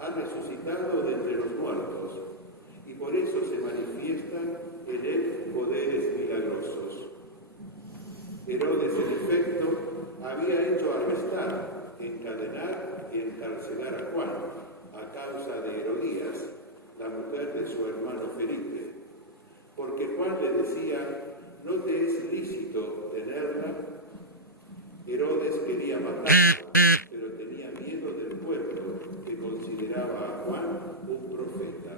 ha resucitado de entre los muertos, y por eso se manifiestan en él poderes milagrosos. Herodes, en efecto, había hecho arrestar, encadenar y encarcelar a Juan a causa de Herodías, la mujer de su hermano Felipe, porque Juan le decía: no te es lícito tenerla. Herodes quería matarlo, pero tenía miedo del pueblo, que consideraba a Juan un profeta.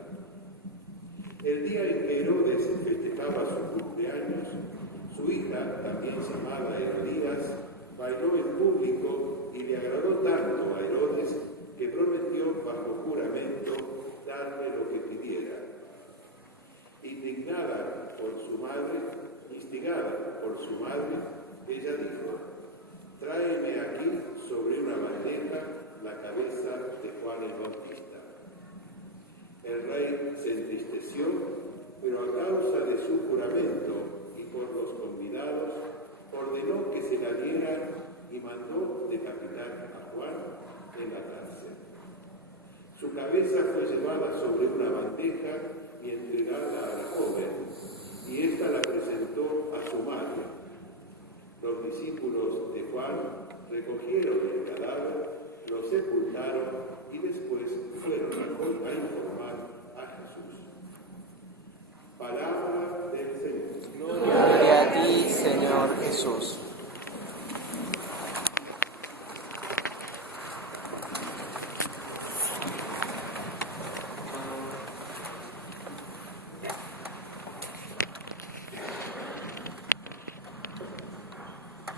El día en que Herodes festejaba su cumpleaños, su hija, también llamada Herodías, bailó en público y le agradó tanto a Herodes que prometió bajo juramento darle lo que pidiera. Instigada por su madre, ella dijo: tráeme aquí sobre una bandeja la cabeza de Juan el Bautista. El rey se entristeció, pero a causa de su juramento y por los convidados, ordenó que se la dieran y mandó decapitar a Juan en la cárcel. Su cabeza fue llevada sobre una bandeja y entregada a la joven, y ésta la presentó a su madre. Los discípulos de Juan recogieron el cadáver, lo sepultaron y después fueron a informar a Jesús. Palabra del Señor. Gloria a ti, Señor Jesús.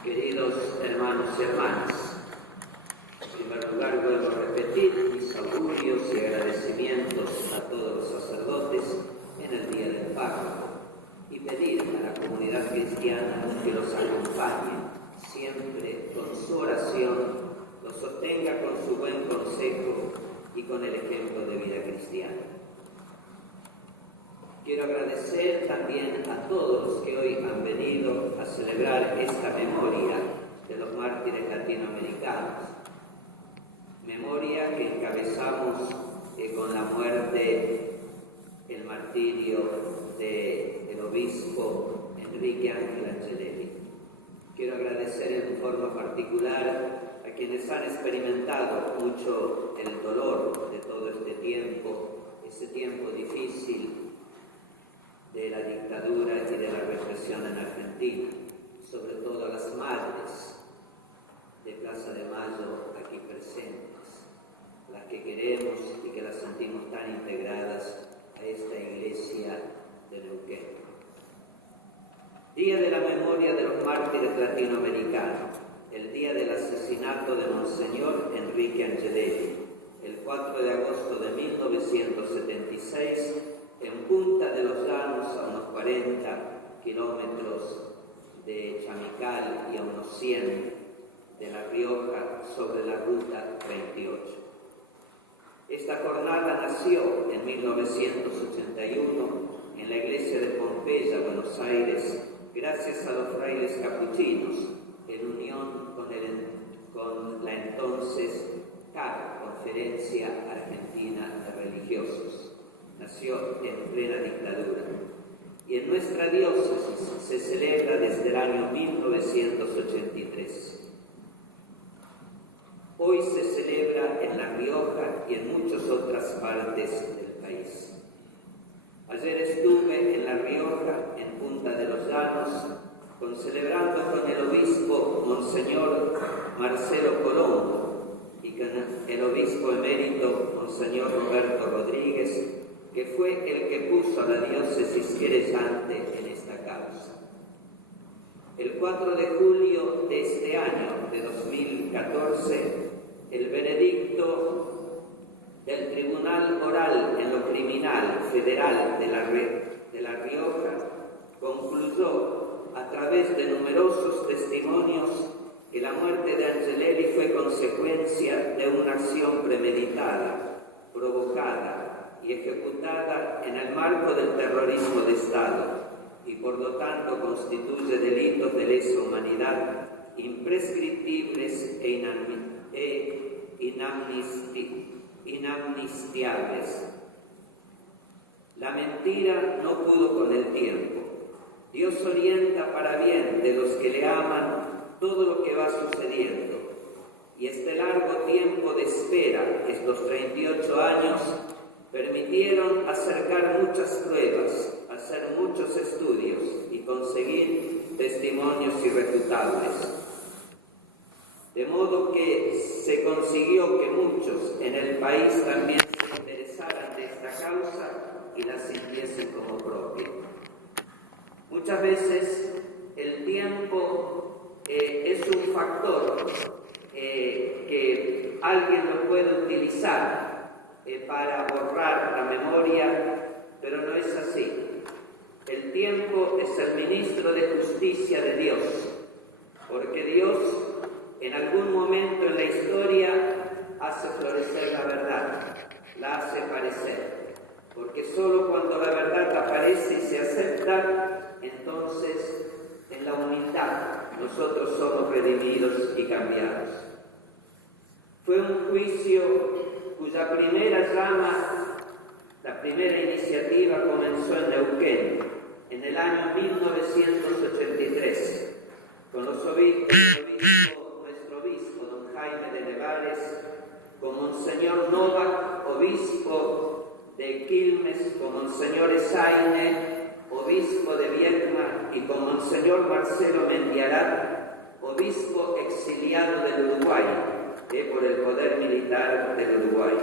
Queridos hermanos y hermanas, en primer lugar vuelvo a repetir mis augurios y agradecimientos a todos los sacerdotes en el Día del Párroco y pedir a la comunidad cristiana que los acompañe siempre con su oración, los sostenga con su buen consejo y con el ejemplo de vida cristiana. Quiero agradecer también a todos los que hoy han venido a celebrar esta memoria de los mártires latinoamericanos. Memoria que encabezamos con la muerte, el martirio del obispo Enrique Ángel Angelelli. Quiero agradecer en forma particular a quienes han experimentado mucho el dolor de todo este tiempo difícil de la dictadura y de la represión en Argentina, sobre todo a las madres de Plaza de Mayo aquí presentes, las que queremos y que las sentimos tan integradas a esta iglesia de Neuquén. Día de la memoria de los mártires latinoamericanos, el día del asesinato de Monseñor Enrique Angelelli, el 4 de agosto de 1976, en Punta de los Llanos, a unos 40 kilómetros de Chamical y a unos 100 de La Rioja, sobre la ruta 28. Esta jornada nació en 1981 en la iglesia de Pompeya, Buenos Aires, gracias a los frailes capuchinos, en unión con la entonces CAR, Conferencia Argentina de Religiosos. Nació en plena dictadura. Y en nuestra diócesis se celebra desde el año 1983. Hoy se celebra en La Rioja y en muchas otras partes del país. Ayer estuve en La Rioja, en Punta de los Llanos, celebrando con el obispo Monseñor Marcelo Colombo y con el obispo emérito Monseñor Roberto Rodríguez, que fue el que puso a la diócesis querellante en esta causa. El 4 de julio de este año, de 2014, el veredicto del Tribunal Oral en lo Criminal Federal de La Rioja concluyó, a través de numerosos testimonios, que la muerte de Angelelli fue consecuencia de una acción premeditada, provocada y ejecutada en el marco del terrorismo de Estado y por lo tanto constituye delitos de lesa humanidad imprescriptibles e inamnistibles inministrables. La mentira no pudo con el tiempo. Dios orienta para bien de los que le aman todo lo que va sucediendo. Y este largo tiempo de espera, estos 38 años, permitieron acercar muchas pruebas, hacer muchos estudios y conseguir testimonios irrefutables. De modo que se consiguió que muchos en el país también se interesaran de esta causa y la sintiesen como propia. Muchas veces el tiempo es un factor que alguien lo puede utilizar para borrar la memoria, pero no es así. El tiempo es el ministro de justicia de Dios, porque Dios en algún momento en la historia hace florecer la verdad, la hace aparecer. Porque solo cuando la verdad aparece y se acepta, entonces en la humildad nosotros somos redimidos y cambiados. Fue un juicio cuya primera llama, la primera iniciativa comenzó en Neuquén, en el año 1983, con los obispos, nuestro obispo, don Jaime de Nevares, con Monseñor Novak, obispo de Quilmes, con Monseñor Esaine, obispo de Viedma, y con Monseñor Marcelo Mendiarat, obispo exiliado del Uruguay, por el poder militar del Uruguay.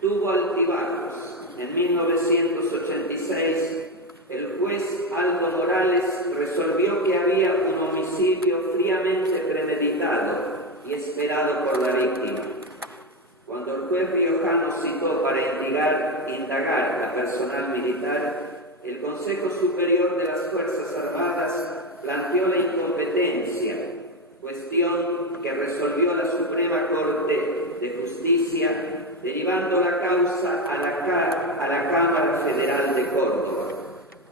Tuvo altibajos. En 1986, el juez Aldo Morales resolvió que había un homicidio fríamente premeditado y esperado por la víctima. Cuando el juez riojano citó para indagar a personal militar, el Consejo Superior de las Fuerzas Armadas planteó la incompetencia, cuestión que resolvió la Suprema Corte de Justicia, derivando la causa a la Cámara Federal de Córdoba,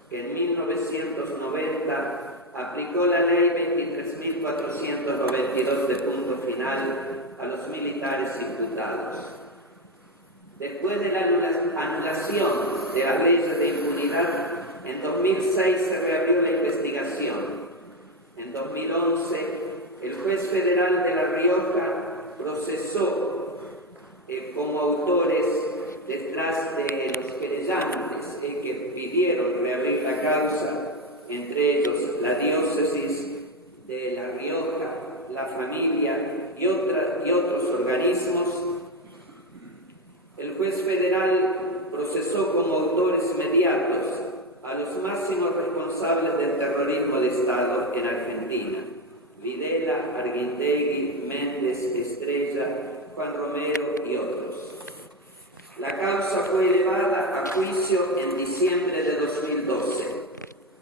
que en 1990 aplicó la Ley 23.492 de punto final a los militares imputados. Después de la anulación de las leyes de impunidad, en 2006 se reabrió la investigación. En 2011, el juez federal de La Rioja procesó como autores detrás de los querellantes que pidieron reabrir la causa, entre ellos la diócesis de La Rioja, la familia y otros organismos. El juez federal procesó como autores mediatos a los máximos responsables del terrorismo de Estado en Argentina: Videla, Arguindegui, Méndez, Estrella, Juan Romero y otros. La causa fue elevada a juicio en diciembre de 2012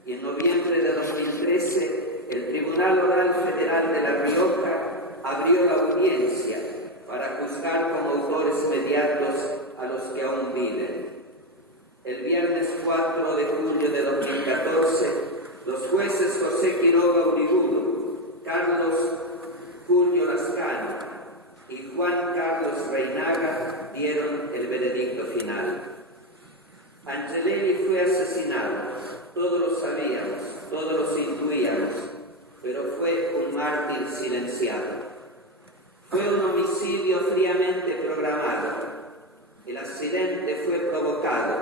y en noviembre de 2013 el Tribunal Oral Federal de La Rioja abrió la audiencia para juzgar como autores mediatos a los que aún viven. El viernes 4 de julio de 2014, los jueces José Quiroga Uriburu, Carlos Julio Lascano y Juan Carlos Reinaga dieron el veredicto final. Angelelli fue asesinado, todos lo sabíamos, todos lo intuíamos, pero fue un mártir silenciado. Fue un homicidio fríamente programado. El accidente fue provocado,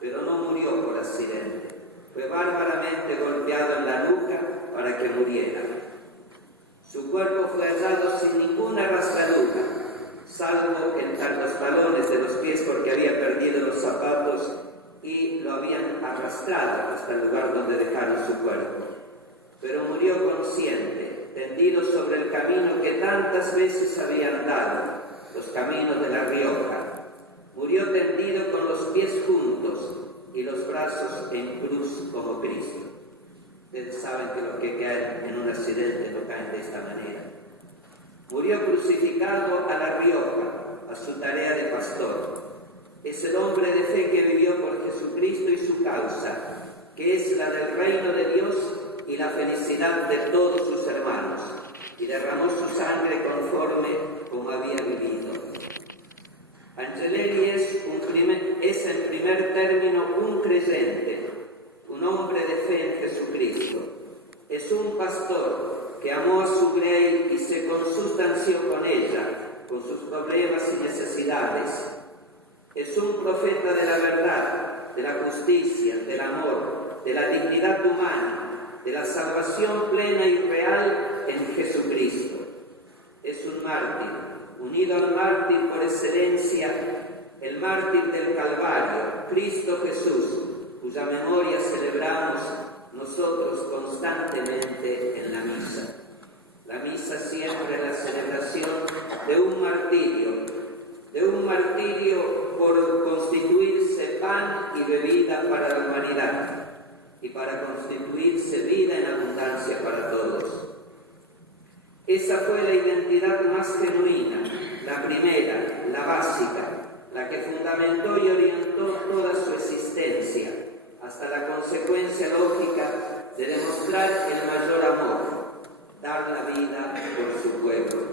pero no murió por accidente. Fue bárbaramente golpeado en la nuca para que muriera. Su cuerpo fue hallado sin ninguna rasgadura, salvo en los talones de los pies porque había perdido los zapatos y lo habían arrastrado hasta el lugar donde dejaron su cuerpo. Pero murió consciente, tendido sobre el camino que tantas veces había andado, los caminos de La Rioja. Murió tendido con los pies juntos y los brazos en cruz como Cristo. Ustedes saben que los que caen en un accidente no caen de esta manera. Murió crucificado a La Rioja, a su tarea de pastor. Es el hombre de fe que vivió por Jesucristo y su causa, que es la del reino de Dios y la felicidad de todos sus hermanos, y derramó su sangre conforme como había vivido. Angelelli es en primer término un creyente, un hombre de fe en Jesucristo. Es un pastor que amó a su grey y se consustanció con ella, con sus problemas y necesidades. Es un profeta de la verdad, de la justicia, del amor, de la dignidad humana, de la salvación plena y real en Jesucristo. Es un mártir, unido al mártir por excelencia, el mártir del Calvario, Cristo Jesús, cuya memoria celebramos nosotros constantemente en la misa. La misa siempre es la celebración de un martirio por constituirse pan y bebida para la humanidad y para constituirse vida en abundancia para todos. Esa fue la identidad más genuina, la primera, la básica, la que fundamentó y orientó toda su existencia, hasta la consecuencia lógica de demostrar el mayor amor, dar la vida por su pueblo.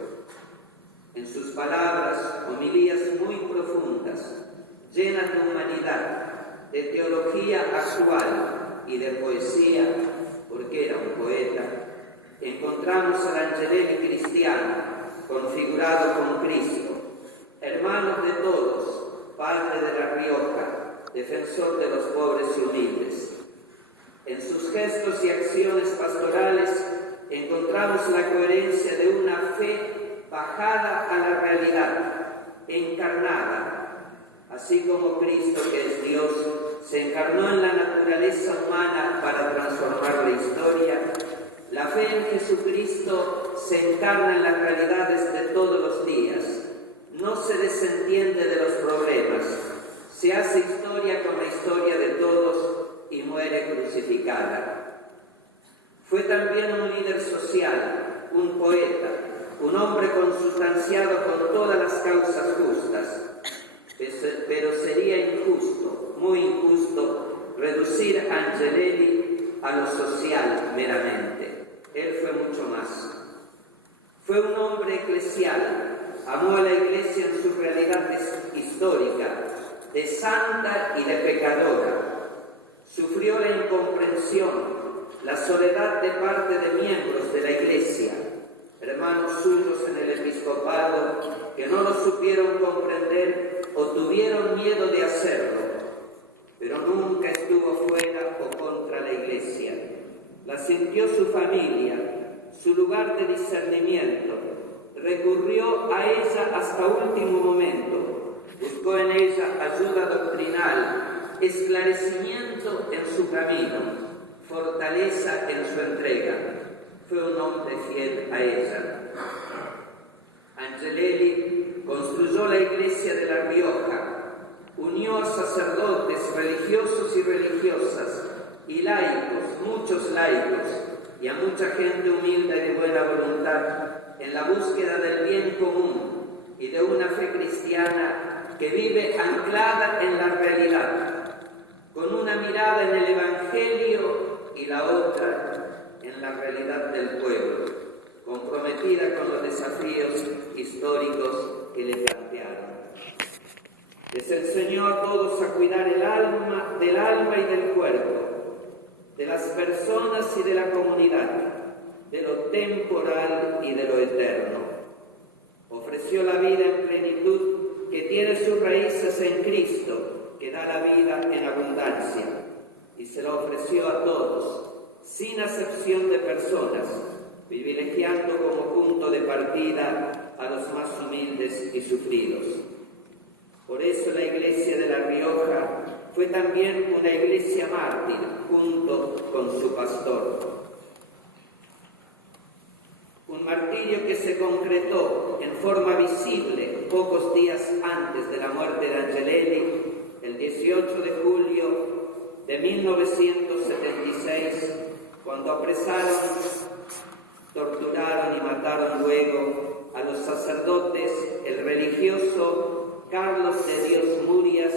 En sus palabras, homilías muy profundas, llenas de humanidad, de teología actual y de poesía, porque era un poeta, encontramos al Angelelli cristiano, configurado con Cristo, hermano de todos, padre de La Rioja, defensor de los pobres y humildes. En sus gestos y acciones pastorales encontramos la coherencia de una fe bajada a la realidad, encarnada, así como Cristo, que es Dios, se encarnó en la naturaleza humana para transformar la historia. La fe en Jesucristo se encarna en las realidades de todos los días, no se desentiende de los problemas, se hace historia con la historia de todos y muere crucificada. Fue también un líder social, un poeta, un hombre consustanciado con todas las causas justas, pero sería injusto, muy injusto, reducir a Angelelli a lo social meramente. Él fue mucho más. Fue un hombre eclesial, amó a la Iglesia en su realidad histórica, de santa y de pecadora. Sufrió la incomprensión, la soledad de parte de miembros de la Iglesia, hermanos suyos en el episcopado que no lo supieron comprender o tuvieron miedo de hacerlo, pero nunca estuvo fuera o contra la Iglesia. La sintió su familia, su lugar de discernimiento, recurrió a ella hasta último momento, buscó en ella ayuda doctrinal, esclarecimiento en su camino, fortaleza en su entrega. Fue un hombre fiel a ella. Angelelli construyó la iglesia de La Rioja, unió a sacerdotes, religiosos y religiosas, y laicos, muchos laicos, y a mucha gente humilde y de buena voluntad, en la búsqueda del bien común y de una fe cristiana que vive anclada en la realidad, con una mirada en el Evangelio y la otra en la realidad del pueblo, comprometida con los desafíos históricos que le plantearon. Les enseñó a todos a cuidar del alma y del cuerpo, de las personas y de la comunidad, de lo temporal y de lo eterno. Ofreció la vida en plenitud que tiene sus raíces en Cristo, que da la vida en abundancia, y se la ofreció a todos, sin acepción de personas, privilegiando como punto de partida a los más humildes y sufridos. Por eso la iglesia de La Rioja fue también una iglesia mártir junto con su pastor. Un martirio que se concretó en forma visible pocos días antes de la muerte de Angelelli, el 18 de julio de 1976, cuando apresaron, torturaron y mataron luego a los sacerdotes, el religioso Carlos de Dios Murias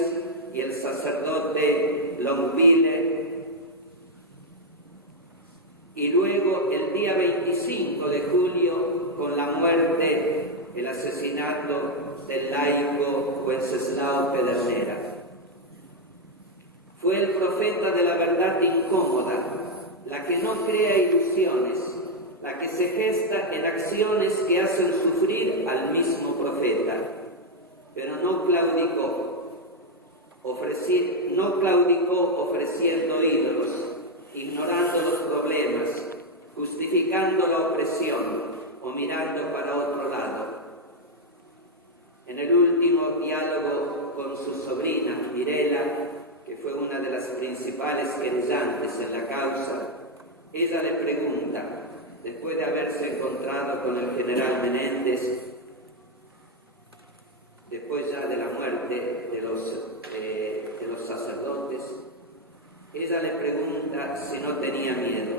y el sacerdote Longville, y luego el día 25 de julio con la muerte, el asesinato del laico Wenceslao Pedernera. Fue el profeta de la verdad incómoda, la que no crea ilusiones, la que se gesta en acciones que hacen sufrir al mismo profeta, pero no claudicó ofreciendo ídolos, ignorando los problemas, justificando la opresión o mirando para otro lado. En el último diálogo con su sobrina, Mirela, que fue una de las principales querellantes en la causa, ella le pregunta, después de haberse encontrado con el general Menéndez, después ya de la muerte de los sacerdotes, ella le pregunta si no tenía miedo.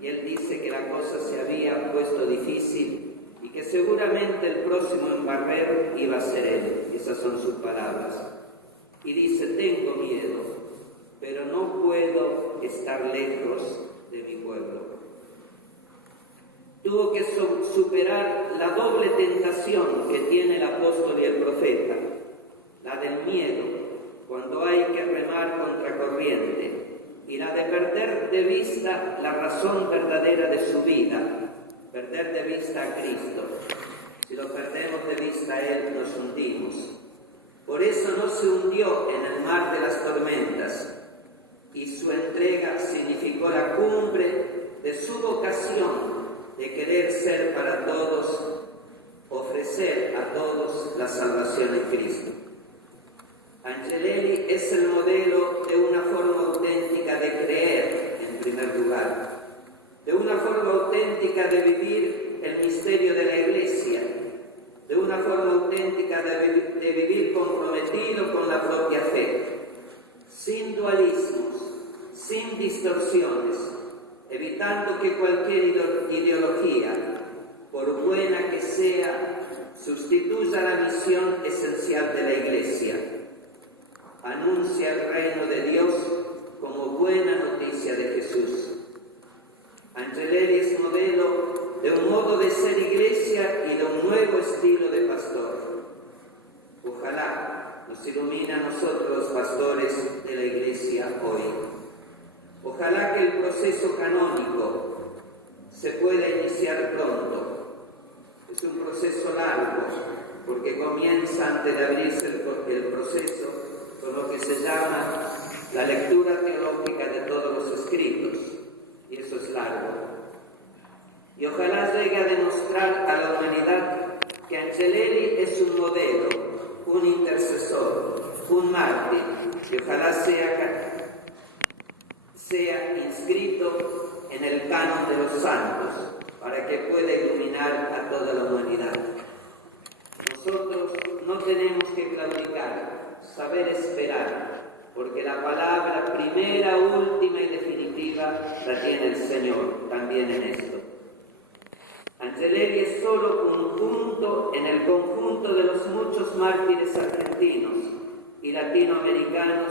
Y él dice que la cosa se había puesto difícil y que seguramente el próximo en barrer iba a ser él. Esas son sus palabras. Y dice, tengo miedo, pero no puedo estar lejos de mi pueblo. Tuvo que superar la doble tentación que tiene el apóstol y el profeta, la del miedo, cuando hay que remar contra corriente, y la de perder de vista la razón verdadera de su vida, perder de vista a Cristo. Si lo perdemos de vista a Él, nos hundimos. Por eso no se hundió en el mar de las tormentas, y su entrega significó la cumbre de su vocación de querer ser para todos, ofrecer a todos la salvación en Cristo. Angelelli es el modelo de una forma auténtica de creer, en primer lugar, de una forma auténtica de vivir el misterio de la Iglesia, de una forma auténtica de vivir comprometido con la propia fe, sin dualismos, sin distorsiones, evitando que cualquier ideología, por buena que sea, sustituya la misión esencial de la Iglesia. Anuncia el reino de Dios como buena noticia de Jesús. Angelelli es modelo de un modo de ser iglesia y de un nuevo estilo de pastor. Ojalá nos ilumine a nosotros los pastores de la Iglesia hoy. Ojalá que el proceso canónico se pueda iniciar pronto. Es un proceso largo, porque comienza antes de abrirse el proceso con lo que se llama la lectura teológica de todos los escritos, y eso es largo. Y ojalá llegue a demostrar a la humanidad que Angelelli es un modelo, un intercesor, un mártir, y ojalá sea inscrito en el canon de los santos, para que pueda iluminar a toda la humanidad. Nosotros no tenemos que claudicar, saber esperar, porque la palabra primera, última y definitiva la tiene el Señor también en esto. Angelelli es solo un punto en el conjunto de los muchos mártires argentinos y latinoamericanos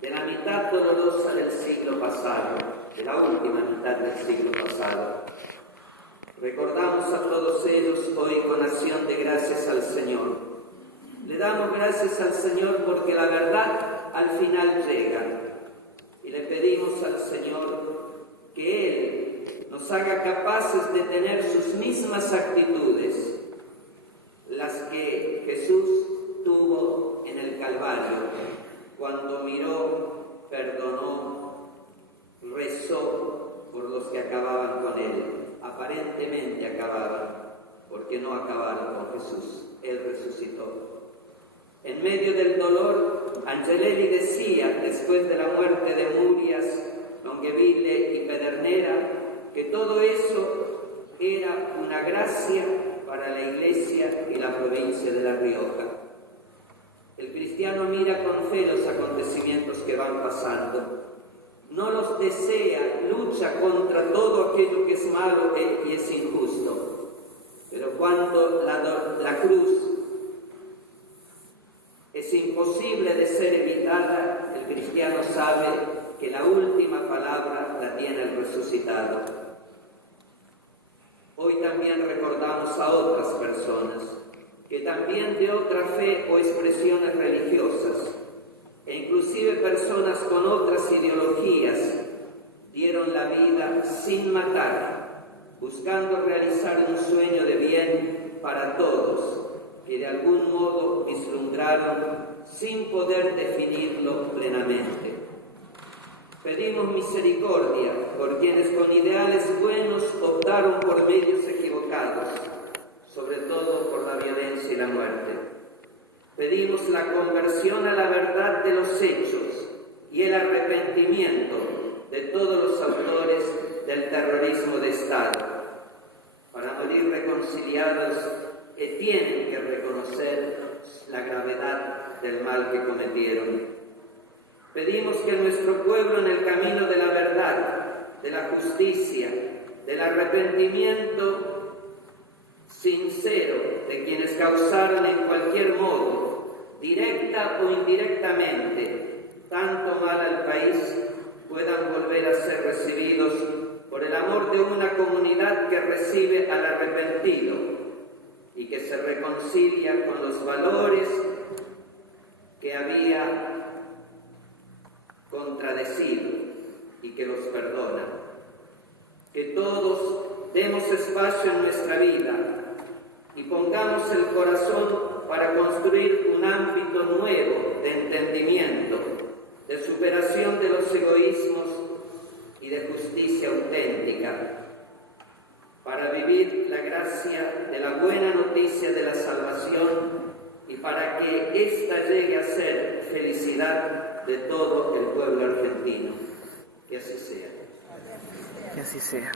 de la mitad dolorosa del siglo pasado, de la última mitad del siglo pasado. Recordamos a todos ellos hoy con acción de gracias al Señor. Le damos gracias al Señor porque la verdad al final llega. Y le pedimos al Señor que Él nos haga capaces de tener sus mismas actitudes, las que Jesús tuvo en el Calvario, cuando miró, perdonó, rezó por los que acababan con Él. Aparentemente acababan, porque no acabaron con Jesús. Él resucitó. En medio del dolor, Angelelli decía, después de la muerte de Murias, Longueville y Pedernera, que todo eso era una gracia para la Iglesia y la provincia de La Rioja. El cristiano mira con fe los acontecimientos que van pasando. No los desea, lucha contra todo aquello que es malo y es injusto. Pero cuando la cruz es imposible de ser evitada, el cristiano sabe que la última palabra la tiene el resucitado. Hoy también recordamos a otras personas. que también de otra fe o expresiones religiosas, e inclusive personas con otras ideologías, dieron la vida sin matar, buscando realizar un sueño de bien para todos, que de algún modo vislumbraron sin poder definirlo plenamente. Pedimos misericordia por quienes con ideales buenos optaron por medios equivocados, sobre todo por la violencia y la muerte. Pedimos la conversión a la verdad de los hechos y el arrepentimiento de todos los autores del terrorismo de Estado, para morir reconciliados que tienen que reconocer la gravedad del mal que cometieron. Pedimos que nuestro pueblo en el camino de la verdad, de la justicia, del arrepentimiento sincero de quienes causaron en cualquier modo, directa o indirectamente, tanto mal al país, puedan volver a ser recibidos por el amor de una comunidad que recibe al arrepentido y que se reconcilia con los valores que había contradecido y que los perdona. Que todos demos espacio en nuestra vida y pongamos el corazón para construir un ámbito nuevo de entendimiento, de superación de los egoísmos y de justicia auténtica, para vivir la gracia de la buena noticia de la salvación y para que ésta llegue a ser felicidad de todo el pueblo argentino. Que así sea. Que así sea.